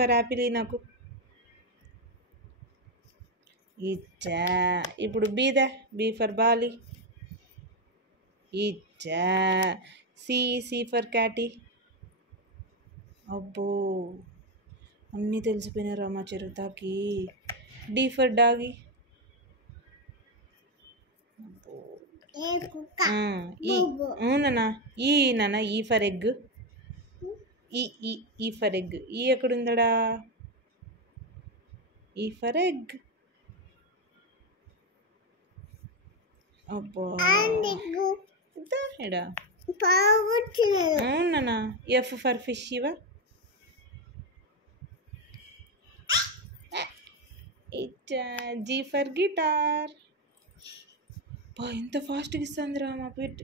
For Apple నాకు ఇచ్చా. ఇప్పుడు బీ ఫర్ బాలి ఇచ్చా. సి ఫర్ క్యాటీ. అబ్బో అన్నీ తెలిసిపోయినారా మా చిరుతాకి. D for doggy. అవునా E for egg. E for egg. ఈ ఎక్కడుందడా? E for egg. అబ్బా అవునా ఎఫ్ ఫర్ ఫిష్. ఇవా జీ ఫర్ గిటార్. ఎంత ఫాస్ట్గా ఇస్తుందిరా మా పిట్.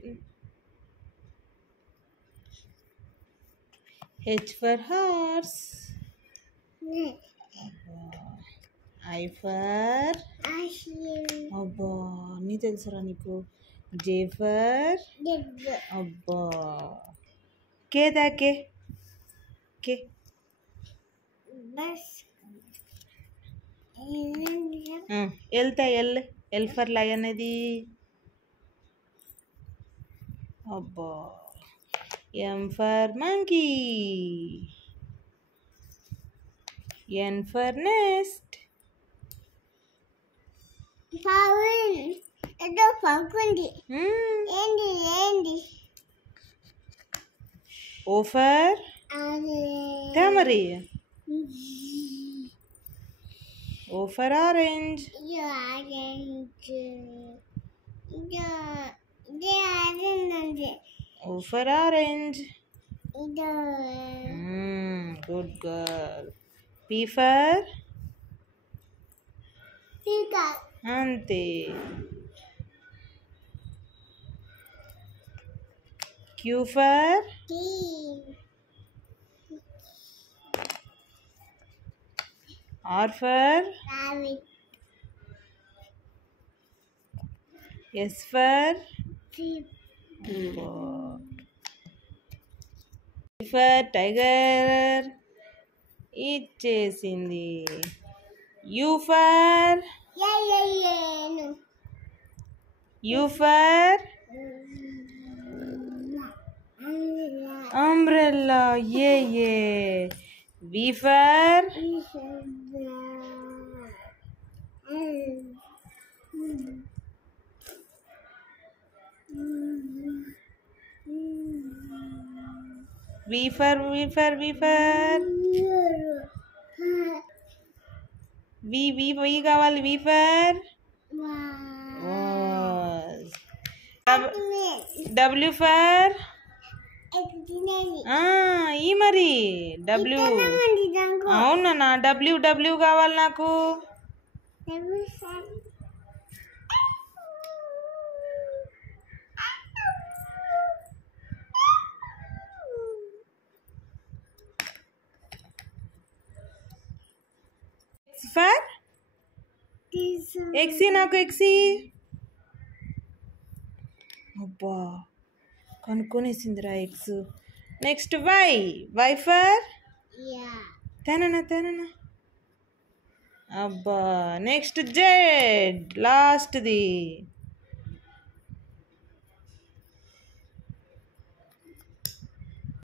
H for horse. I for అబ్బా అన్నీ తెలుసురా నీకు. జే ఫర్ అబ్బా. K L for lion. అది అబ్బా. M for monkey. N for nest. O for tamari. O for orange. O for orange. Good girl. P for ante. Q for R for S for T for tiger. ఇచ్చేసింది. U for umbrella. V for V కావాలి. V for W for ఈ మరి W. అవునా W కావాలి నాకు. For ఎక్సీ నాకు ఎక్సీ. అబ్బా కనుక్కొనేసిందిరా ఎక్స్. నెక్స్ట్ వై ఫర్ తేనా. అబ్బా నెక్స్ట్ జెడ్ లాస్ట్ది.